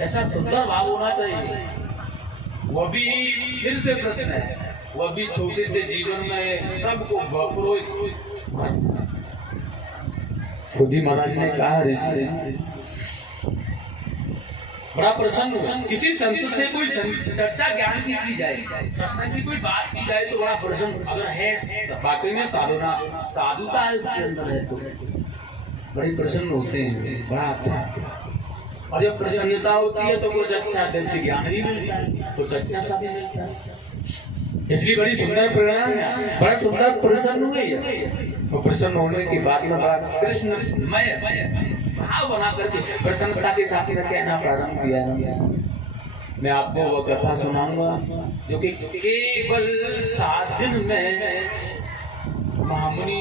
ऐसा सुंदर भाव होना चाहिए। वह भी फिर से प्रश्न है, वह भी छोटे से जीवन में सबको पुरोहित। खुदी महाराज ने कहा ऋषि बड़ा प्रसन्न हुआ। किसी संत से कोई चर्चा ज्ञान की जाए, सत्संग की कोई बात की जाए तो बड़ा प्रसन्न, अगर है वाकई में साधुता है उसके अंदर है तो बड़ी प्रसन्न होते हैं, बड़ा अच्छा। और जब प्रसन्नता होती है तो कुछ अच्छा ज्ञान भी मिलता है, कुछ अच्छा सा भी मिलता है। इसलिए बड़ी सुंदर प्रेरणा है, बड़ा सुंदर प्रसन्न हुए है। और प्रसन्न होने के बाद में बड़ा कृष्णमय भाव बना करके प्रसन्नता के साथ कहना प्रारंभ किया। मैं आपको वो कथा सुनाऊंगा जो कि केवल 7 दिन में महामुनि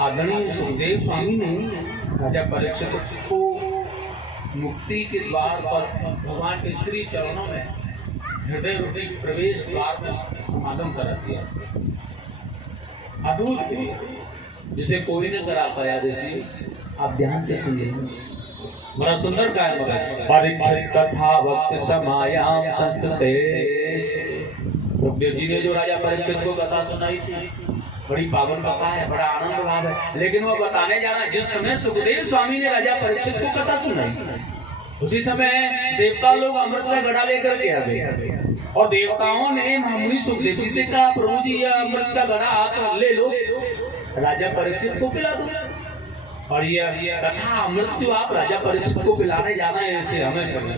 आदरणीय सुखदेव स्वामी ने राजा परीक्षित को मुक्ति के द्वार पर भगवान के श्री चरणों में हृदय रूपी प्रवेश द्वार में समागम करा दिया। अद्भुत जिसे कोई न करा पाया। ऋषि आप ध्यान से सुनिए, बड़ा सुंदर कार्य है। परीक्षित कथा वक्त समायाम संस्कृते। सुखदेव जी ने जो राजा परीक्षित को कथा सुनाई थी, बड़ी पावन कथा है, बड़ा आनंद भाव है। लेकिन वो बताने जाना जिस समय सुखदेव स्वामी ने राजा परीक्षित को कथा सुनाई, उसी समय देवता लोग अमृत का घड़ा लेकर के आ गए और देवताओं ने महामुनि सुखदेव जी से कहा, प्रभु जी यह अमृत का घड़ा आप ले लो, राजा परीक्षित को पिला दो। और यह कथा अमृत जो आप राजा परीक्षित को पिलाने जाना है, इसे हमें करना।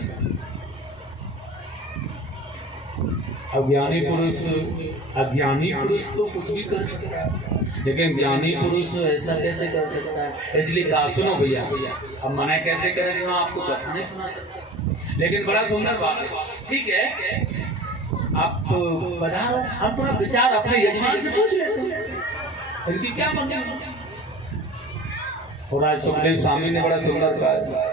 अज्ञानी पुरुष तो कुछ भी कर सकता है, लेकिन ज्ञानी पुरुष ऐसा कैसे कर सकता है? इसलिए कहा सुनो भैया, अब मना कैसे करेंगे, हम आपको कथा नहीं सुना सकते। लेकिन बड़ा सुंदर बात है, ठीक है आप पधारो, हम थोड़ा विचार अपने यजमान से पूछ लेते हैं, इनकी क्या मतलब। और आज सुखदेव स्वामी ने बड़ा सुंदर कहा,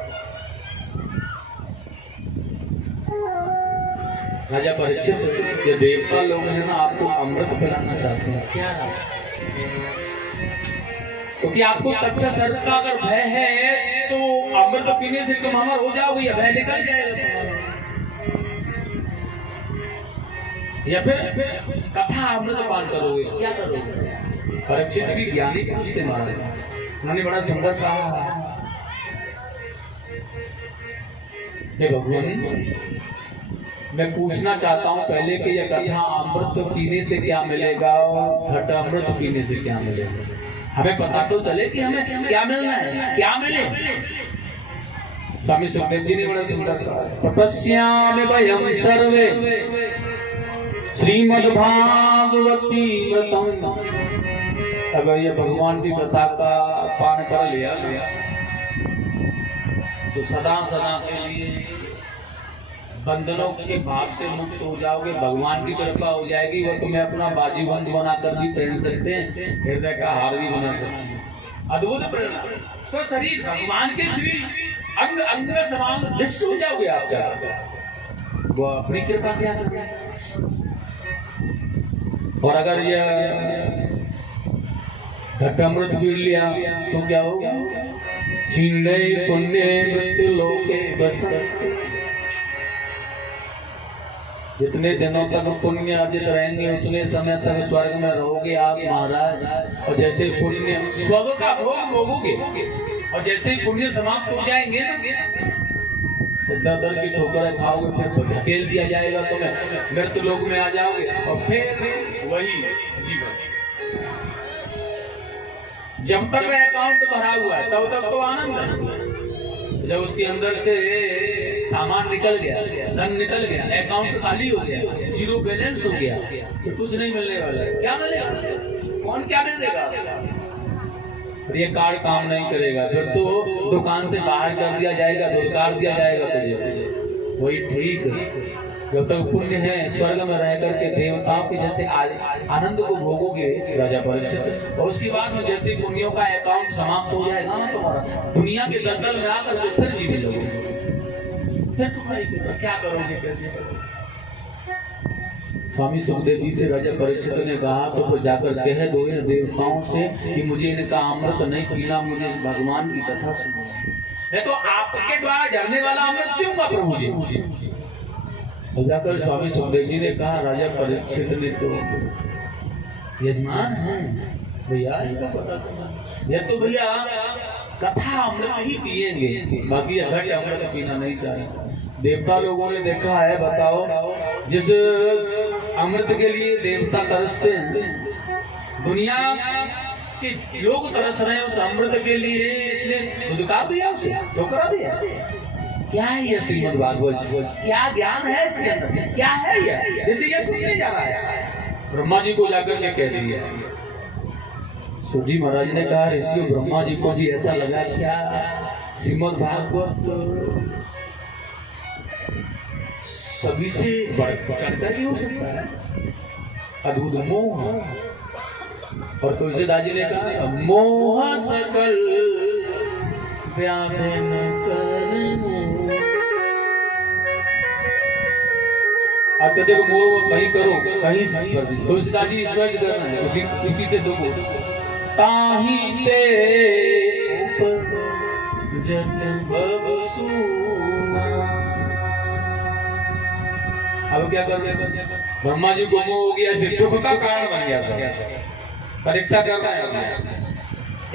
राजा परीक्षित ये देवता लोग हैं ना, आपको अमृत पिलाना चाहते हैं क्या? क्योंकि आपको तक्षक सर्प का अगर भय है तो अमृत पीने से तुम अमर हो जाओगे या भय निकल जाएगा, या फिर कथा अमृत पान करोगे, क्या करोगे? परीक्षित भी ज्ञानी पुरुष थे महाराज, उन्होंने बड़ा सुंदर कहा, हे भगवान मैं पूछना चाहता हूँ पहले कि यह कथा अमृत पीने से क्या मिलेगा और घट अमृत पीने से क्या मिलेगा, हमें पता तो चले कि हमें क्या मिलना है, क्या मिले। स्वामी सुखदेव जी ने बड़ा सुंदर कहा, तपस्यामि वयं सर्वे श्रीमद्भागवती व्रतम। अगर ये भगवान की कथा का पान कर लिया तो सदा सदा के लिए बंधनों के भाव से मुक्त हो जाओगे, भगवान की कृपा हो जाएगी। वो तुम्हें अपना बाजूबंद बनाकर भी पहन सकते हैं, हृदय का हार भी बना सकते हैं। अद्भुत प्रेरणा, स्व शरीर भगवान के श्री अंग अंग में समान निष्ठ हो जाओगे आप, क्या वो अपनी कृपा क्या करें। और अगर यह घटामृत पी लिया तो क्या होगा? छीने पुण्य मृत्यु लोके बस। जितने दिनों तक पुण्य अर्जित रहेंगे उतने समय तक स्वर्ग में रहोगे आप महाराज। और जैसे पुण्य स्वर्ग का भोग भोगोगे और जैसे ही पुण्य समाप्त हो जाएंगे दर की ठोकरें खाओगे, फिर धकेल दिया जाएगा तुम्हें, मृत्यु लोक में आ जाओगे और फिर वही जीवन। जब तक अकाउंट भरा हुआ है तब तक तो आनंद है, जब उसके अंदर से सामान निकल गया, धन निकल गया, अकाउंट खाली हो गया, जीरो बैलेंस हो गया, तो कुछ नहीं मिलने वाला है। क्या मिलेगा? कौन क्या दे देगा? ये कार्ड काम नहीं करेगा, फिर तो दुकान से बाहर कर दिया जाएगा, धुलकार दिया जाएगा तुझे। वही ठीक है, जब तक पुण्य है स्वर्ग में रह करके देवताओं के जैसे आनंद को भोगोगे राजा परीक्षित। और उसके बाद में जैसे पुण्यों का अकाउंट समाप्त हो जाएगा ना तुम्हारा, दुनिया के दलदल में आकर के फिर जीने लगोगे, फिर तुम्हारी क्या करोगे, कैसे करोगे? स्वामी सुखदेव जी से राजा परीक्षित ने कहा तो फिर जाकर कह दो इन देवताओं से कि मुझे इनका अमृत नहीं पीना, मुझे इस भगवान की कथा सुनो। मैं तो आपके द्वारा झरने वाला अमृत पीऊंगा प्रभु जी। तो जाकर स्वामी सुखदेव जी ने कहा, राजा परीक्षित ने तो यजमान है भैया, इनको पता था, ये तो भैया कथा अमृत ही पिएंगे, बाकी घट अमृत पीना नहीं चाहते। देवता लोगों ने देखा है, बताओ, जिस अमृत के लिए देवता तरसते हैं, दुनिया के लोग तरस रहे हैं उस अमृत के लिए, इसने धुतकार दिया, उसे ठोकरा दिया। क्या है ये श्रीमद् भागवत, क्या ज्ञान है इसके अंदर, क्या है ये, जैसे ये सुनने जा रहा है। ब्रह्मा जी को जाकर के कह दिया। सूत जी महाराज ने कहा, ऋषियों ब्रह्मा जी को भी ऐसा लगा, क्या श्रीमद् भागवत सभी से बढ़कर भी हो सकता है, अद्भुत मोह। और तुलसीदास जी ने कहा, मोह सकल व्यापन कर, अत्यधिक मोह कहीं करो कहीं सही कर दी। तुलसीदास जी ईश्वर करना है, उसी से दो ताही ते जट बबसूना। अब क्या कर रहे, ब्रह्मा जी को मोह हो गया, दुख का कारण बन गया। परीक्षा करना है,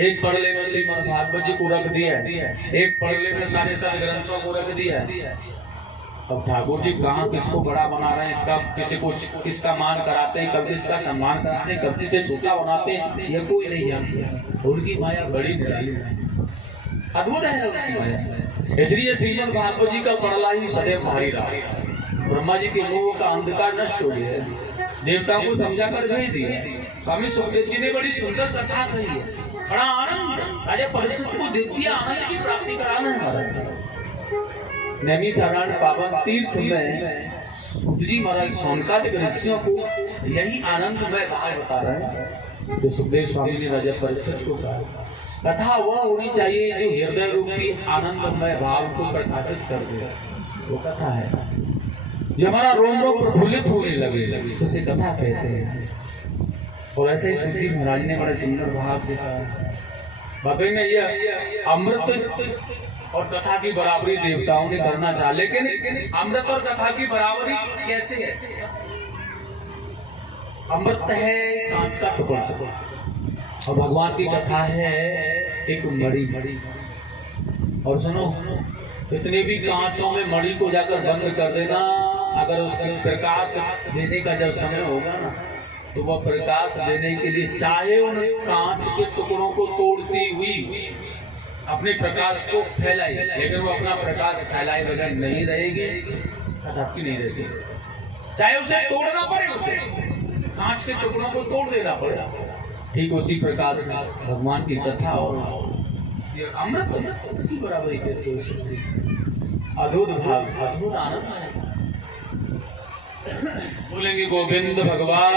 एक पढ़ले में श्रीमद् भागवत जी को रख दिया, एक पढ़ले में सारे ग्रंथों को रख दिया। अब ठाकुर जी कहाँ किसको बड़ा बना रहे हैं, कब किसी को किसका मान कराते हैं, कब किसका सम्मान कराते हैं, कब किसे छोटा बनाते हैं, ये कोई नहीं जानते। उनकी माया बड़ी निराली है, अद्भुत है उनकी माया। इसलिए श्रीमद् भागवत जी का पढ़ला ही सदैव भारी रहा। ब्रह्मा जी के मोह का अंधकार नष्ट हो गया, देवताओं को समझा कर भेज दिया। स्वामी सुखदेव जी ने बड़ी सुंदर कथा कही है, बड़ा आनंद, राजा परीक्षित को दिव्य आनंद की प्राप्ति कराना है महाराज। नैमिषारण्य पावन तीर्थ में सूत जी महाराज सौनकादिक ऋषियों को यही आनंदमय भाव बता रहे हैं, जो सुखदेव स्वामी ने राजा परीक्षित को कहा। कथा वह होनी चाहिए जो हृदय रूपी आनंदमय भाव को प्रकाशित कर दे, वो कथा है। जो हमारा रोम रोम प्रफुल्लित होने लगे उसे कथा कहते हैं। और ऐसे ही सूत जी महाराज ने बड़े सुंदर भाव से कहा, वाकई में यह अमृत और कथा की बराबरी देवताओं ने करना चाहा, लेकिन अमृत और कथा की बराबरी कैसे है? अमृत है कांच का टुकड़ा और भगवान की कथा है एक मणि। और सुनो, कितने भी कांचों में मणि को जाकर बंद कर देना, अगर उसके प्रकाश देने का जब समय होगा ना, तो वह प्रकाश देने के लिए चाहे उन कांच के टुकड़ों को तोड़ती हुई अपने प्रकाश को फैलाई, लेकिन वो अपना प्रकाश फैलाए बगैर नहीं रहेगी, कथा की नहीं रहती। चाहे उसे तोड़ना पड़े, उसे कांच के टुकड़ों को तोड़ देना पड़े। ठीक उसी प्रकार से भगवान की कथा और ये अमृत उसकी बराबरी कैसे हो सकती? अद्भुत भाव, अद्भुत आनंद है। बोलेंगे गोविंद भगवान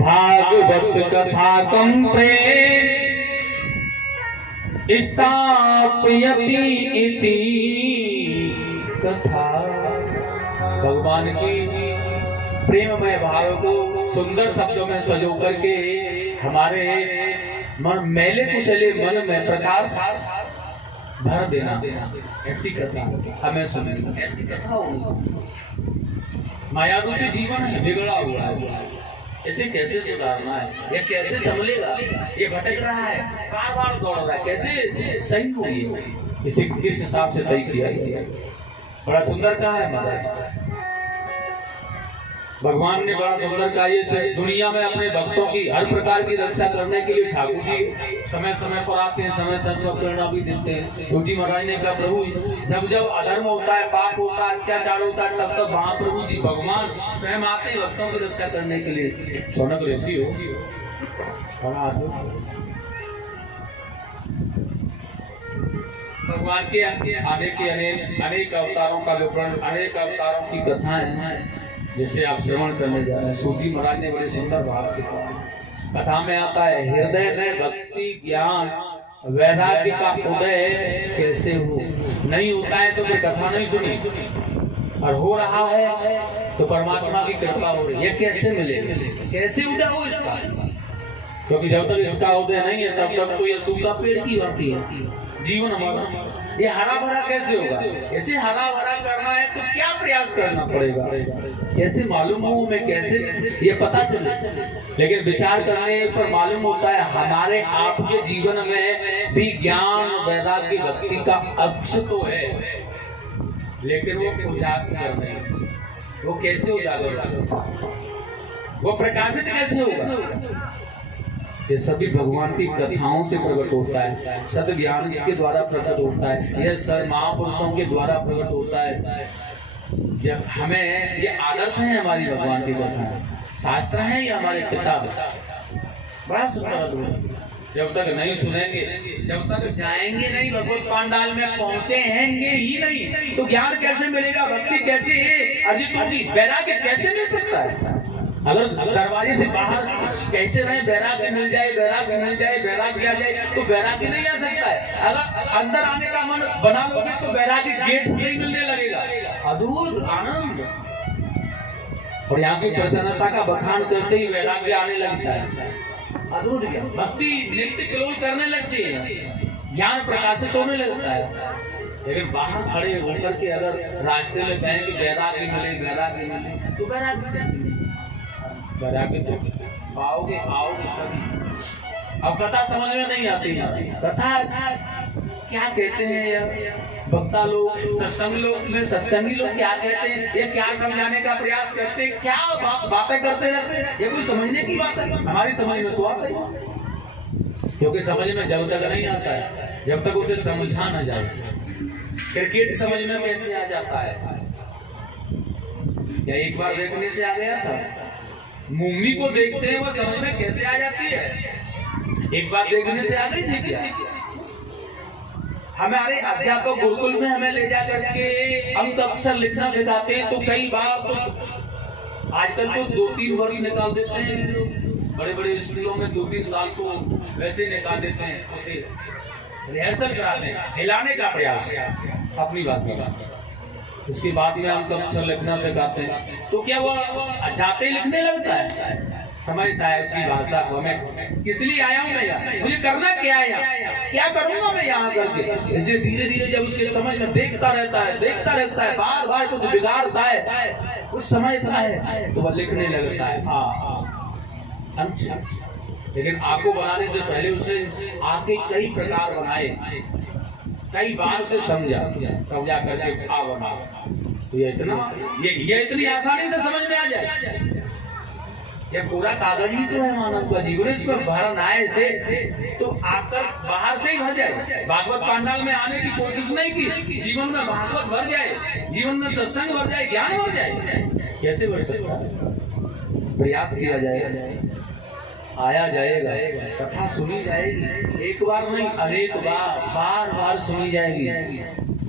भागवत कथा कम प्रेम स्थापयति इति कथा। भगवान की प्रेममय भाव को सुंदर शब्दों में सजो करके हमारे मन मैले कुचले मन में प्रकाश भर देना, ऐसी कथा हमें सुने। ऐसी कथा होगी। माया रूपी जीवन है, बिगड़ा हुआ है, इसे कैसे सुधारना है, ये कैसे संभलेगा, ये भटक रहा है, बार बार दौड़ रहा है, कैसे सही होगी, इसे किस हिसाब से सही किया जाए। बड़ा सुंदर कहा है महाराज, भगवान ने बड़ा सुंदर कहा। ये दुनिया में अपने भक्तों की हर प्रकार की रक्षा करने के लिए ठाकुर जी समय समय पर आते हैं, समय समय पर प्रेरणा भी देते हैं। सूत जी महाराज ने कहा, प्रभु जब जब अधर्म होता है, पाप होता है, अत्याचार होता है, तब तब वहाँ प्रभु जी भगवान स्वयं आते हैं भक्तों की रक्षा करने के लिए। सौनक ऋषि हो, भगवान के आने के अनेक अवतारों का विवरण, अनेक अवतारों की कथाएं जिससे आप श्रवण करने जा रहे हैं। सूत जी महाराज ने बड़े सुंदर भाव से कहा। कथा में आता है, हृदय में भक्ति ज्ञान वैराग्य का उदय कैसे हो। नहीं होता है तो फिर कथा नहीं सुनी, और हो रहा है तो परमात्मा की कृपा हो रही है। कैसे मिलेगा, कैसे उदय हो इसका? क्योंकि जब तक इसका उदय नहीं है तब तक तो ये सूखा पेड़ की बात है। जीवन हमारा ये हरा भरा कैसे होगा? ऐसे हरा भरा करना है तो क्या प्रयास करना पड़ेगा, कैसे मालूम हो, मैं कैसे ये पता चले। लेकिन विचार करने पर मालूम होता है हमारे आपके जीवन में भी ज्ञान वैराग्य भक्ति का अक्ष तो है, लेकिन वो उजागर करने, वो कैसे उजागर होगा, वो प्रकाशित कैसे होगा? ये सभी भगवान की कथाओं से प्रकट होता है, सद ज्ञान के द्वारा प्रकट होता है, यह सर महापुरुषों के द्वारा प्रकट होता है। जब हमें ये आदर्श है, हमारी भगवान की कथा, शास्त्र है, ये हमारे किताब है, बड़ा सुंदर। जब तक नहीं सुनेंगे, जब तक जाएंगे नहीं भगवत पांडाल में, पहुंचे हैंगे ही नहीं, तो ज्ञान कैसे मिलेगा, भक्ति कैसे अर्जित होगी, वैराग्य कैसे मिल सकता है? अगर दरवाजे से बाहर कहते रहे वैराग्य मिल जाए, वैराग्य मिल जाए, वैराग्य आ जाए, तो वैराग्य नहीं आ सकता है। अगर अंदर आने का मन बना लोगे तो वैराग्य गेट से ही मिलने लगेगा, अद्भुत आनंद। और यहाँ की प्रसन्नता का बखान करते ही वैराग्य आने लगता है, अद्भुत भक्ति नित्य क्लोज करने लगती है, ज्ञान प्रकाशित होने लगता है। लेकिन बाहर खड़े होकर के अगर रास्ते में कहें कि वैराग्य मिले, वैराग्य मिले, तो वैराग्य कैसे मिले? वैराग्य तो पाओगे आओगे तभी। अब कथा समझ में नहीं आती, कथा क्या कहते हैं यार, वक्ता लोग, सत्संग लोग में सत्संगी लोग क्या कहते हैं, ये क्या समझाने का प्रयास करते हैं, क्या बातें करते रहते हैं, ये कोई समझने की बात है? हमारी समझ में तो आता है, क्योंकि समझ में जब तक नहीं आता है, जब तक उसे समझा न जाए। क्रिकेट समझ में कैसे आ जाता है? क्या एक बार देखने से आ गया था? मूंगनी को देखते हैं वो समझ में कैसे आ जाती है? एक बार देखने से आ गई थी क्या? हमारे अध्यापक गुरुकुल में हमें ले जा करके अंक अक्षर लिखना सिखाते हैं, तो कई बार तो आजकल तो 2-3 वर्ष निकाल देते हैं, बड़े बड़े स्कूलों में 2-3 साल तो वैसे निकाल देते हैं, उसे रिहर्सल कराते हैं, हिलाने का प्रयास अपनी बात में। उसके बाद में हम अक्षर लिखना सिखाते हैं, तो क्या वो जाते ही लिखने लगता है? समझता है उसकी भाषा को, मैं किस लिए आया हूँ, मैं यहाँ मुझे करना क्या है, यहाँ क्या करूंगा मैं यहाँ करके। इसलिए धीरे धीरे जब उसके समझ में देखता रहता है, बार बार कुछ बिगाड़ता है, कुछ समझता है, तो वह लिखने लगता है। अच्छा, लेकिन आंखों बनाने से पहले उसे आंखें कई प्रकार बनाए, कई बार उसे समझा, तब जा करके आ बना। तो ये इतनी आसानी से समझ में आ जाए। ये पूरा कागज ही तो है मानव का जीवन, इसमें भरन आए से तो आकर बाहर से ही भर जाए। भागवत पांडाल में आने की कोशिश नहीं की, जीवन में भागवत भर जाए, जीवन में सत्संग भर जाए, ज्ञान भर जाए। कैसे भर सकता है? प्रयास किया जाएगा, आया जाएगा, कथा सुनी जाएगी, एक बार नहीं अनेक बार, बार बार सुनी जाएगी,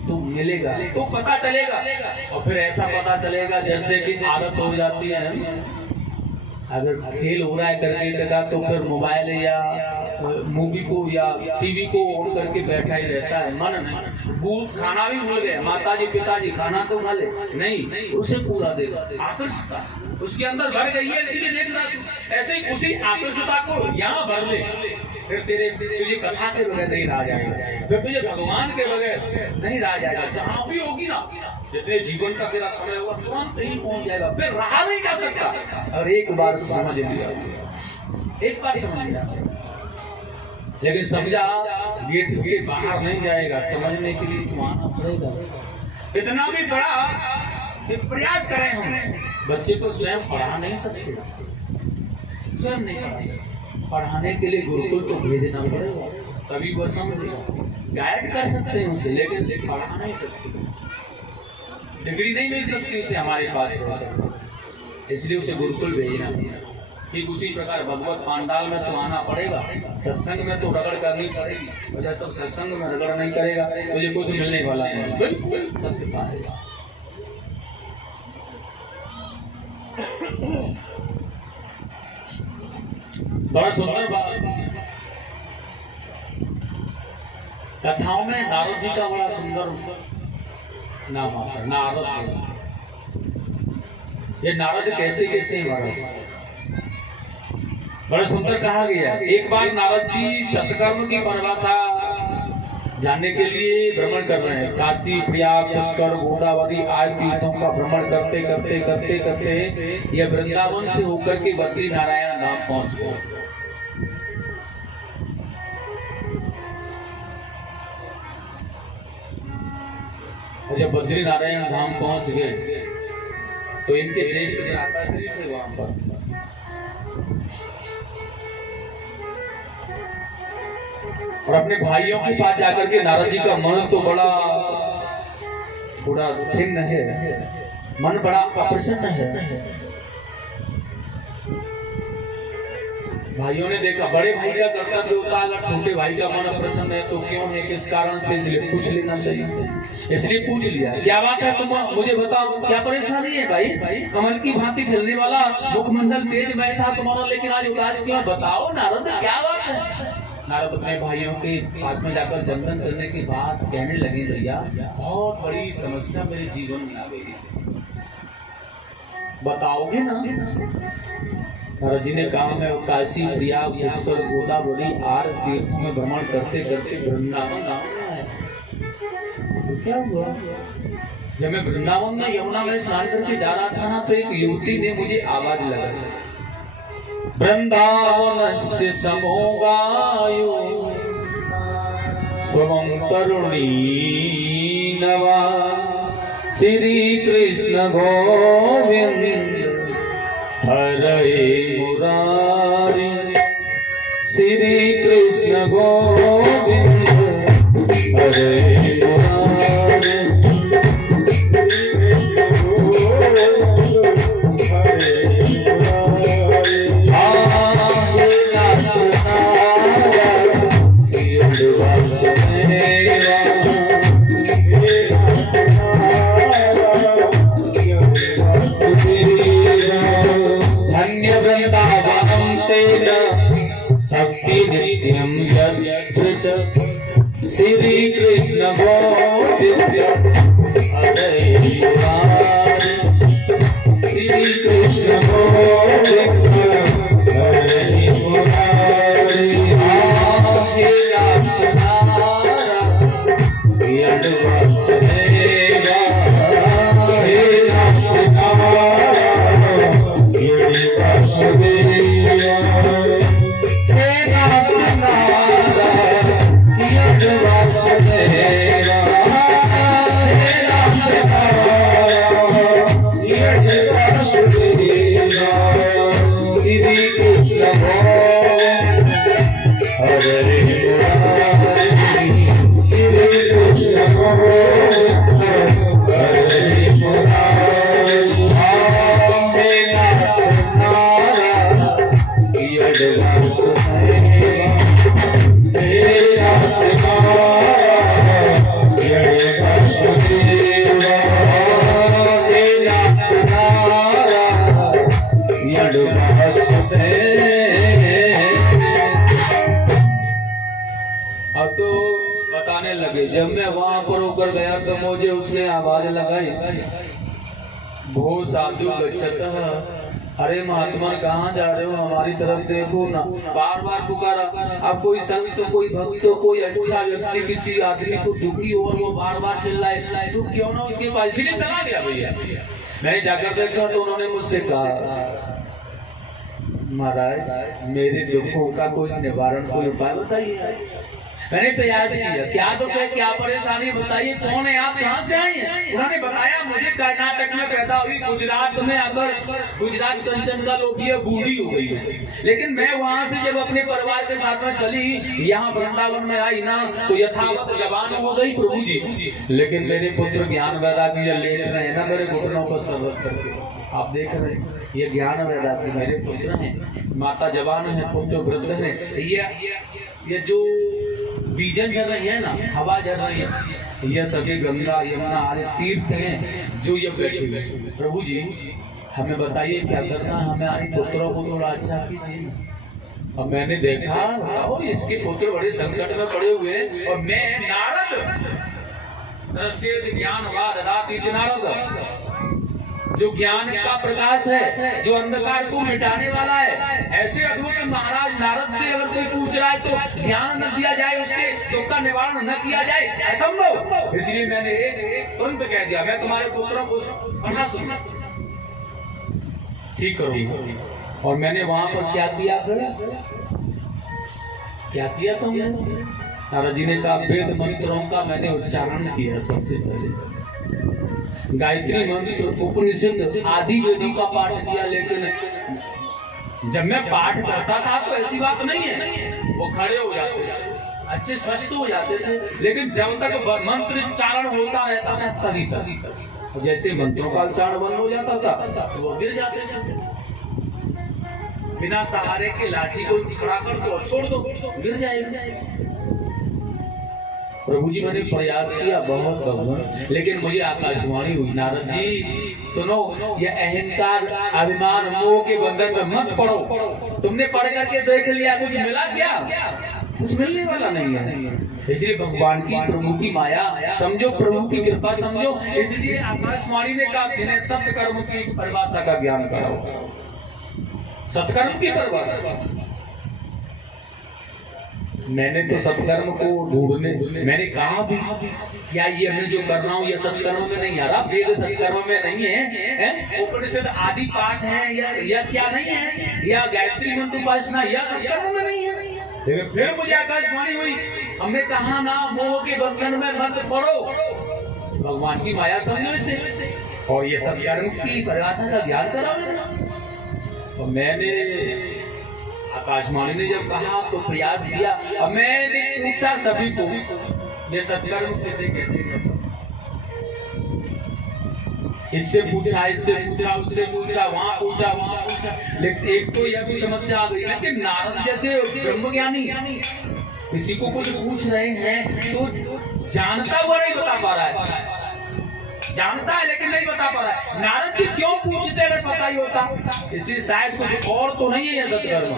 तो मिलेगा, तो पता चलेगा। और फिर ऐसा पता चलेगा जैसे कि आदत हो जाती है, अगर खेल हो रहा है क्रिकेट का, तो फिर मोबाइल या मूवी को या टीवी को ऑन करके बैठा ही रहता है, मन नहीं, भूल, खाना भी भूल गए, माताजी पिताजी खाना तो खा ले, नहीं उसे पूरा देगा, आकर्षता उसके अंदर भर गई है, इसलिए देख रहा। ऐसे ही उसी आकर्षता को यहाँ भर ले, फिर तुझे कथा के बगैर नहीं रहा जाएगा, फिर तुझे भगवान के बगैर नहीं रहा जाएगा। जहाँ भी होगी ना, जितने जीवन का तेरा समय होगा तुरंत ही पहुंच जाएगा, फिर रहा नहीं जा सकता। और एक बार समझ लिया, एक बार समझ लिया, लेकिन समझा गेट से बाहर नहीं जाएगा, समझने के लिए तुम आना पड़ेगा। इतना भी बड़ा प्रयास करें हम, बच्चे को स्वयं पढ़ा नहीं सकते, स्वयं नहीं पढ़ा सकते, पढ़ाने के लिए गुरुकुल तो भेजना पड़ेगा, तभी वो समझेगा। गाइड कर सकते हैं उसे, लेकिन पढ़ा नहीं सकते, डिग्री नहीं मिल सकती उसे हमारे पास, इसलिए उसे गुरुकुल भेजना। ठीक उसी प्रकार भगवत पांडाल में तो आना पड़ेगा, सत्संग में तो रगड़ करनी पड़ेगी, और जब सत्संग में रगड़ नहीं करेगा तो ये कुछ मिलने वाला नहीं, बिल्कुल सत्य पाएगा। बड़ा सुंदर बात, कथाओं में नारद जी का बड़ा सुंदर नाम आता है, नारद। ये नारद कहते कैसे महाराज, बड़ा सुंदर कहा गया। एक बार नारद जी सत्कर्म की परिभाषा जानने के लिए भ्रमण कर रहे हैं। काशी, प्रयाग, पुष्कर, गोदावरी आदि तीर्थों का भ्रमण करते करते करते करते यह वृंदावन से होकर के बद्री नारायण धाम पहुंच गए। जब बद्री नारायण धाम पहुंच गए तो इनके देश के भ्राता श्री थे वहां पर। और अपने भाइयों के पास जाकर के नारद जी का मन तो बड़ा थोड़ा खिन्न है, मन बड़ा अप्रसन्न है। भाइयों ने देखा बड़े भाई का कर्तव्य होता है, अगर छोटे भाई का मन अप्रसन्न है तो क्यों है, किस कारण से, इसलिए पूछ लेना चाहिए। इसलिए पूछ लिया, क्या बात है, तुम मुझे बताओ क्या परेशानी है भाई? कमल की भांति खिलने वाला मुखमंडल तेज में था तुम्हारा, लेकिन आज उदास क्यों? बताओ नारद क्या बात है। नारद अपने भाइयों के पास में जाकर वंदन करने के बाद कहने लगे, भैया बहुत बड़ी समस्या मेरे जीवन में आ गई, बताओगे ना? नारद जी ने कहा, मैं काशी, प्रयाग, पुष्कर, गोदावरी आदि तीर्थों में भ्रमण करते करते वृंदावन आया है। तो क्या हुआ? जब मैं वृंदावन में यमुना में स्नान करके जा रहा था ना, तो एक युवती ने मुझे आवाज लगाई, वृंदावन से समोगायो स्वमं तरुणी नवा श्री कृष्ण गोविंद हरे मुरारी श्री कृष्ण गोविंद हरे मुरारी। श्री कृष्ण गोविंद हरे मुरारी श्री कृष्ण गोविंद हरे मुरारी। हे जब मैं वहां पर होकर गया तो मुझे उसने आवाज लगाई, भो साधु गच्छतः, अरे महात्मा कहाँ जा रहे हो, हमारी तरफ देखो ना। बार बार पुकारा। अब कोई संत तो कोई भक्त तो कोई अच्छा व्यक्ति किसी आदमी को दुखी हो और वो बार बार चिल्लाए तो क्यों ना उसके पास, इसलिए चला गया भैया। मैंने जाकर देखा तो उन्होंने मुझसे कहा, महाराज मेरे दुखों का कोई निवारण, कोई उपाय बताइए। मैंने प्रयास किया, क्या दुख है, क्या परेशानी बताइए, कौन है आप, कहाँ से आए हैं? उन्होंने बताया, मुझे कर्नाटक में पैदा हुई, गुजरात में आकर गुजरात कंचन का लोग ये बूढ़ी हो गई है, लेकिन मैं वहाँ से जब अपने परिवार के साथ में चली, यहाँ वृंदावन में आई ना तो यथावत जवान हो गई प्रभु जी, लेकिन मेरे पुत्र ज्ञान वैराग्य लेट रहे हैं ना मेरे घुटनों पर सर्वत करके। आप देख रहे हैं ये ज्ञान वैराग्य मेरे पुत्र हैं, माता जवान है, पुत्र वृद्ध है। ये जो बीजन झर रही है ना, हवा झर रही है, ये सभी गंगा यमुना आदि तीर्थ हैं जो ये बैठे हुए। प्रभु जी हमें बताइए क्या करना, हमारे पुत्रों को थोड़ा अच्छा कीजिए। अब मैंने देखा इसके पुत्र बड़े संकट में पड़े हुए हैं और मैं नारद, नारद जो ज्ञान का प्रकाश है, जो अंधकार को मिटाने वाला है, ऐसे अद्भुत महाराज नारद से अगर कोई पूछ रहा है तो ज्ञान न दिया जाए, उसके दुख का निवारण न किया जाए, असंभव। इसलिए मैंने तुरंत कह दिया, मैं तुम्हारे पुत्रों को पढ़ा सुना ठीक करूंगा। और मैंने वहां पर क्या किया क्या तुमने? नारद जी ने कहा वेद मंत्रों का मैंने उच्चारण किया। सबसे पहले गायत्री मंत्र, उपनिषद आदि वेदों का पाठ किया। लेकिन जब मैं पाठ करता था तो ऐसी बात नहीं है, वो खड़े हो जाते थे, अच्छे स्वस्थ हो जाते थे। लेकिन जब तक मंत्र उच्चारण होता रहता था तभी तक, जैसे मंत्रों का उच्चारण बंद हो जाता था तो वो गिर जाते थे। बिना सहारे के लाठी को खड़ा कर दो, छोड़ दो, गिर जाएगा। प्रभु जी मैंने प्रयास किया बहुत भगवान, लेकिन मुझे आकाशवाणी हुई, नारद जी सुनो, ये अहंकार अभिमान मोह के बंधन में मत पड़ो। तुमने पढ़ करके देख लिया, कुछ मिला क्या? कुछ मिलने वाला नहीं है। इसलिए भगवान की प्रभु की माया समझो, प्रभु की कृपा समझो। इसलिए आकाशवाणी ने कहा इन्हें सत्य कर्म की परिभाषा का ज्ञान कराओ। सत्कर्म की परिभाषा, मैंने तो सत्कर्म को ढूंढने, मैंने कहा भी क्या ये मैं जो कर रहा हूँ ये सत्कर्म में नहीं आ रहा, वेद सत्कर्म में नहीं है, उपनिषद आदि पाठ है या क्या नहीं है, या गायत्री मंत्र उपासना या सत्कर्म में नहीं है। फिर मुझे आकाशवाणी हुई, हमने कहा ना मोह के बंधन में मत पड़ो, भगवान की माया समझो इसे, और ये सत्कर्म की परिभाषा का ज्ञान कराओ। तो मैंने आकाशवाणी ने जब कहा तो प्रयास किया। अब मैंने पूछा सभी को ये सत्कर्म किसे कहते हैं, इससे पूछा, उससे पूछा, वहां पूछा। लेकिन एक तो यह भी समस्या आ गई ना कि नारद जैसे ब्रह्मज्ञानी किसी को कुछ पूछ रहे हैं तो जानता हुआ नहीं बता पा रहा है, जानता है लेकिन नहीं बता पा रहा है। नारद जी क्यों पूछते अगर पता ही होता? इसलिए शायद कुछ और तो नहीं है ये सत्कर्म,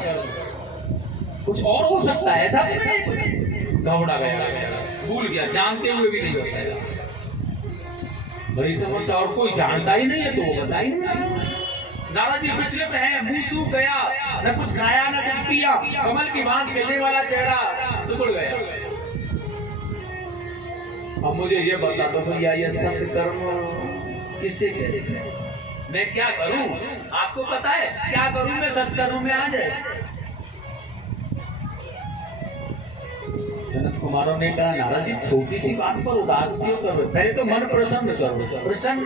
कुछ और हो सकता है, ऐसा नहीं। घबरा गया, भूल गया, जानते हुए भी नहीं बताया। बड़ी समस्या, और कोई जानता ही नहीं है तो वो बता ही नहीं। नारद जी विचलित हैं, मुंह सूख गया, न कुछ खाया न कुछ पिया, कमल की भांति खिलने वाला चेहरा सिकुड़ गया। अब मुझे ये बता दो भैया ये सत्कर्म किसे कहते हैं? मैं क्या करूं? आपको पता है क्या करूं मैं सत्कर्म में आ जाए? जनक कुमारों ने कहा नारद जी छोटी सी बात पर उदास क्यों कर रहे? पहले तो मन प्रसन्न करो। प्रसन्न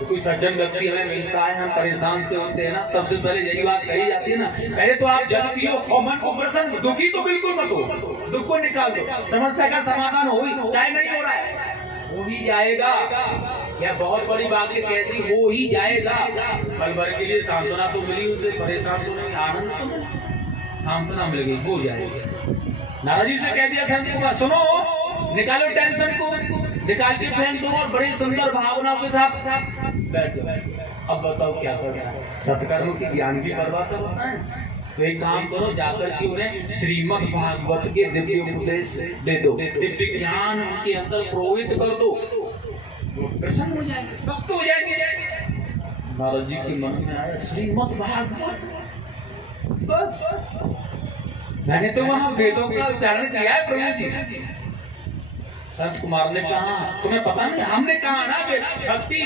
तो कोई सज्जन व्यक्ति हमें मिलता है, हम परेशान से होते हैं ना, सबसे पहले यही बात कही जाती है ना, पहले तो आप जल पियो और मन को प्रसन्न, दुखी तो बिल्कुल मत हो, दुख को निकाल दो, समस्या का समाधान हो ही, चाहे नहीं हो रहा है हो ही जाएगा। या बहुत बड़ी बात ये कहती हो ही जाएगा, पल भर के लिए सांत्वना तो मिली, उसे परेशान तो नहीं, आनंद तो मिला, सांत्वना मिल गई, हो जाएगा। नारद जी से कह दिया संत कुमार सुनो, निकालो टेंशन को, निकाल के फेंक दो और बड़ी सुंदर भावनाओं के साथ बैठ जाओ। अब बताओ क्या करना है? सत्कर्म की ज्ञान की परिभाषा बताएं तो एक काम करो, जाकर के उन्हें श्रीमद् भागवत के दिव्य उपदेश दे दो, दिव्य ज्ञान उनके अंदर प्रोहित कर दो, प्रसन्न हो जाएंगे, स्वस्थ हो जाएंगे। नारद जी के मन में आया श्रीमद् भागवत, बस मैंने तो वहां वेदों का उच्चारण किया है प्रभु जी। संत कुमार ने कहा तुम्हें पता नहीं, हमने कहा ना कि भक्ति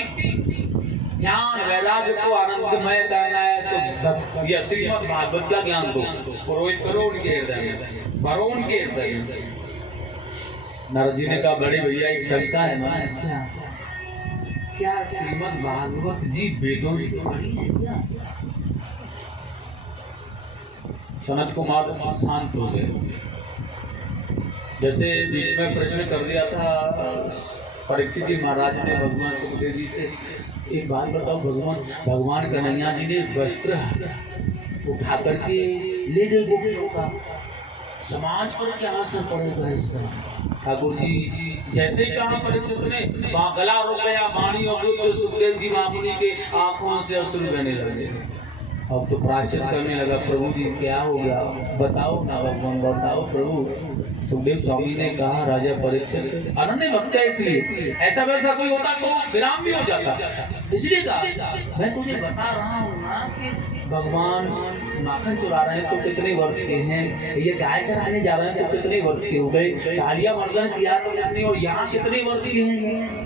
ज्ञान वैराग्य को आनंदमय करना है तो यह श्रीमद् भागवत का ज्ञान दो, पुरोहित करो उनके हृदय में, भरो उनके हृदय में। नारद जी ने कहा बड़े भैया एक शंका है ना, क्या श्रीमद् भागवत जी वेदों से पढ़ी है क्या? सनत कुमार शांत हो गए। जैसे बीच में प्रश्न कर दिया था परीक्षित जी महाराज ने भगवान सुखदेव जी से, एक बात बताओ भगवान कन्हैया जी ने वस्त्र उठा करके ले गए गोपियों का, समाज पर क्या असर पड़ेगा इसका? ठाकुर जी जैसे कहा परीक्षित ने गला रुक गया, वाणी और बुद्ध सुखदेव जी महामुनि के आंखों से अश्रु बहने लगे। अब तो प्रायश्चित करने लगा, प्रभु जी क्या हो गया बताओ ना भगवान, बताओ प्रभु सुखदेव स्वामी ने कहा राजा परीक्षित अनन्य भक्त है, इसलिए ऐसा वैसा कोई होता तो विराम भी हो जाता, इसलिए कहा मैं तुझे बता रहा हूँ ना कि भगवान माखन चुरा रहे हैं तो कितने वर्ष के हैं, ये गाय चराने जा रहे हैं तो कितने वर्ष के हो गए, कालिया मर्दन किया तो कितने, और यहाँ कितने वर्ष के हैं।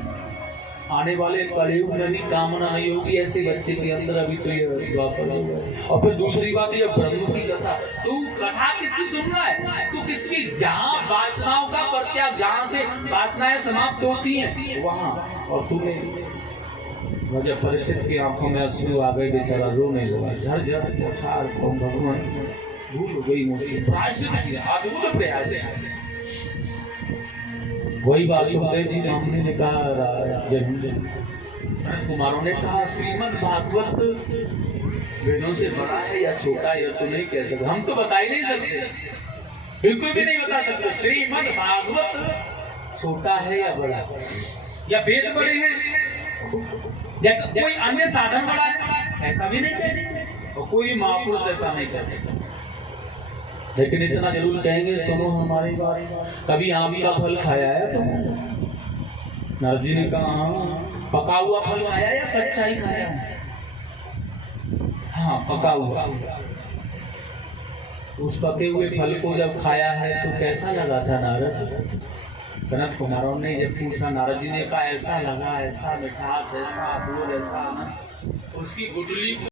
आने वाले कलयुग में भी कामना नहीं होगी ऐसे बच्चे के अंदर, अभी तो ये द्वापर होगा। और फिर दूसरी बात ये ब्रह्म की कथा, तू कथा किसकी सुन रहा है, तू किसकी, जहाँ वासनाओं का परित्याग, जहाँ से वासनाएं समाप्त होती हैं वहाँ, और तूने राजा परीक्षित की आंखों में अश्रु आ गए, बेचारा रोने लगा, झरझर पोछार भगवान भूल गई मुझसे, प्रायश्चित किया, अद्भुत प्रयास। वही बात सुखदेव जी हमने ने कहा, कुमारों ने कहा श्रीमद् भागवत वेदों से बड़ा है या छोटा है, तो नहीं कह सकते, हम तो बता ही नहीं सकते, बिल्कुल भी नहीं बता सकते श्रीमद् भागवत छोटा है या बड़ा, या वेद बड़े हैं या कोई अन्य साधन बड़ा है, ऐसा भी नहीं कहते, और कोई महापुरुष ऐसा नहीं कहते। लेकिन इतना जरूर कहेंगे, सुनो हमारी बात, कभी आम का फल खाया है तुमने? नारद जी ने कहा हाँ। पका हुआ फल खाया या कच्चा ही खाया? हाँ पका हुआ। उस पके हुए फल को जब खाया है तो कैसा लगा था नारद? सनत कुमारों ने जब पूछा, नारद जी ने कहा ऐसा लगा, ऐसा मिठास, ऐसा बोल, ऐसा, उसकी गुठली